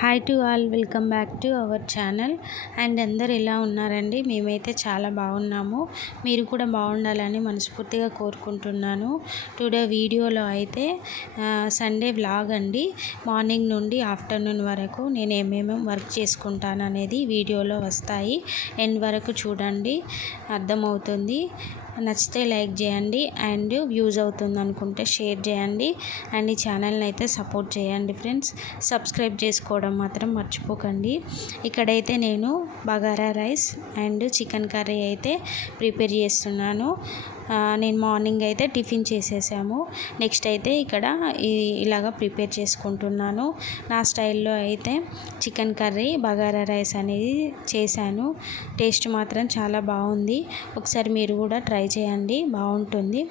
Hi to all, welcome back to our channel. And అందరు ఎలా ఉన్నారండి? మేమైతే చాలా బాగున్నాము. మీరు కూడా బాగుండాలని మనస్ఫూర్తిగా కోరుకుంటున్నాను. టుడే వీడియోలో అయితే సండే వ్లాగ్ అండి. మార్నింగ్ నుండి ఆఫ్టర్నూన్ వరకు నేను ఏమేమి వర్క్ చేసుకుంటాను అనేది వీడియోలో వస్తాయి. ఎండ్ వరకు చూడండి, అర్థమవుతుంది. నచ్చితే లైక్ చేయండి అండ్ వ్యూస్ అవుతుంది అనుకుంటే షేర్ చేయండి అండ్ ఈ ఛానల్ని అయితే సపోర్ట్ చేయండి ఫ్రెండ్స్. సబ్స్క్రైబ్ చేసుకోవడం మాత్రం మర్చిపోకండి. ఇక్కడైతే నేను bagara rice and chicken curry అయితే ప్రిపేర్ చేస్తున్నాను. నేను మార్నింగ్ అయితే టిఫిన్ చేసేసాము. నెక్స్ట్ అయితే ఇక్కడ ఇలాగ ప్రిపేర్ చేసుకుంటున్నాను. నా స్టైల్లో అయితే చికెన్ కర్రీ బగారా రైస్ అనేది చేశాను. టేస్ట్ మాత్రం చాలా బాగుంది. ఒకసారి మీరు కూడా ట్రై చేయండి, బాగుంటుంది.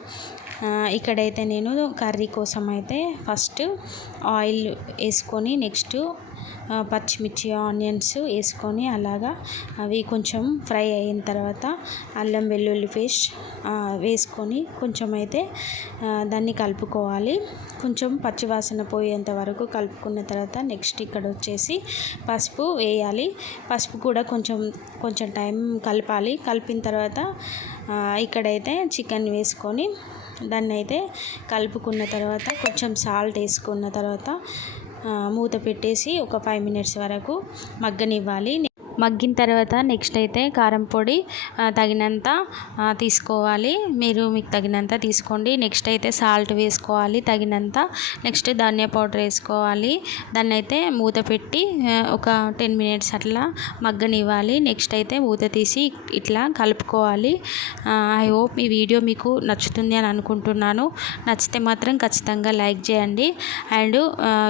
ఇక్కడైతే నేను కర్రీ కోసం అయితే ఫస్ట్ ఆయిల్ వేసుకొని నెక్స్ట్ పచ్చిమిర్చి ఆనియన్స్ వేసుకొని అలాగా అవి కొంచెం ఫ్రై అయిన తర్వాత అల్లం వెల్లుల్లి పేస్ట్ వేసుకొని కొంచెం అయితే దాన్ని కలుపుకోవాలి. కొంచెం పచ్చివాసన పోయేంత వరకు కలుపుకున్న తర్వాత నెక్స్ట్ ఇక్కడ వచ్చేసి పసుపు వేయాలి. పసుపు కూడా కొంచెం టైం కలపాలి. కలిపిన తర్వాత ఇక్కడైతే చికెన్ వేసుకొని దాన్ని అయితే కలుపుకున్న తర్వాత కొంచెం సాల్ట్ వేసుకున్న తర్వాత మూత పెట్టేసి ఒక 5 మినిట్స్ వరకు మగ్గనివ్వాలి. మగ్గిన తర్వాత నెక్స్ట్ అయితే కారం పొడి తగినంత తీసుకోవాలి. మీకు తగినంత తీసుకోండి. నెక్స్ట్ అయితే సాల్ట్ వేసుకోవాలి తగినంత. నెక్స్ట్ ధనియా పౌడర్ వేసుకోవాలి. దాన్ని అయితే మూత పెట్టి ఒక 10 మినిట్స్ అట్లా మగ్గనివ్వాలి. నెక్స్ట్ అయితే మూత తీసి ఇట్లా కలుపుకోవాలి. ఐ హోప్ ఈ వీడియో మీకు నచ్చుతుంది అని అనుకుంటున్నాను. నచ్చితే మాత్రం ఖచ్చితంగా లైక్ చేయండి అండ్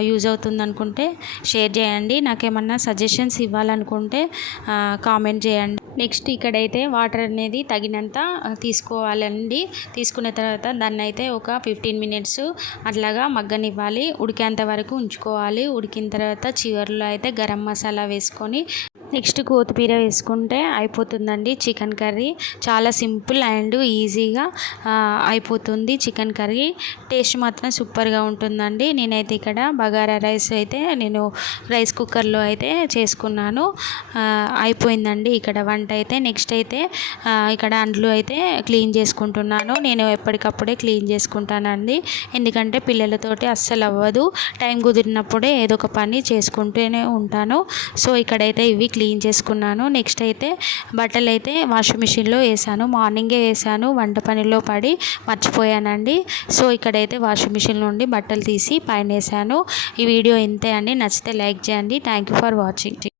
యూజ్ అవుతుంది అనుకుంటే షేర్ చేయండి. నాకేమన్నా సజెషన్స్ ఇవ్వాలనుకుంటే కామెంట్ చేయండి. నెక్స్ట్ ఇక్కడైతే వాటర్ అనేది తగినంత తీసుకోవాలండి. తీసుకున్న తర్వాత దాన్ని అయితే ఒక 15 మినిట్స్ అట్లాగా మగ్గనివ్వాలి. ఉడికేంత వరకు ఉంచుకోవాలి. ఉడికిన తర్వాత చివరిలో అయితే గరం మసాలా వేసుకొని నెక్స్ట్ కొత్తిమీర వేసుకుంటే అయిపోతుందండి చికెన్ కర్రీ. చాలా సింపుల్ అండ్ ఈజీగా అయిపోతుంది చికెన్ కర్రీ. టేస్ట్ మాత్రం సూపర్గా ఉంటుందండి. నేనైతే ఇక్కడ బగారా రైస్ అయితే నేను రైస్ కుక్కర్లో అయితే చేసుకున్నాను. అయిపోయిందండి ఇక్కడ వంట అయితే. నెక్స్ట్ అయితే ఇక్కడ అంట్లు అయితే క్లీన్ చేసుకుంటున్నాను. నేను ఎప్పటికప్పుడే క్లీన్ చేసుకుంటానండి. ఎందుకంటే పిల్లలతోటి అస్సలు అవ్వదు. టైం కుదిరినప్పుడే ఏదో ఒక పని చేసుకుంటూనే ఉంటాను. సో ఇక్కడైతే ఇవి క్లీన్ చేసుకున్నాను. నెక్స్ట్ అయితే బట్టలు అయితే వాషింగ్ మిషన్లో వేసాను. మార్నింగే వేసాను, వంట పనిలో పడి మర్చిపోయానండి. సో ఇక్కడైతే వాషింగ్ మిషన్ నుండి బట్టలు తీసి పైన వేసాను. ఈ వీడియో ఇంతే అండి. నచ్చితే లైక్ చేయండి. Thank you for watching.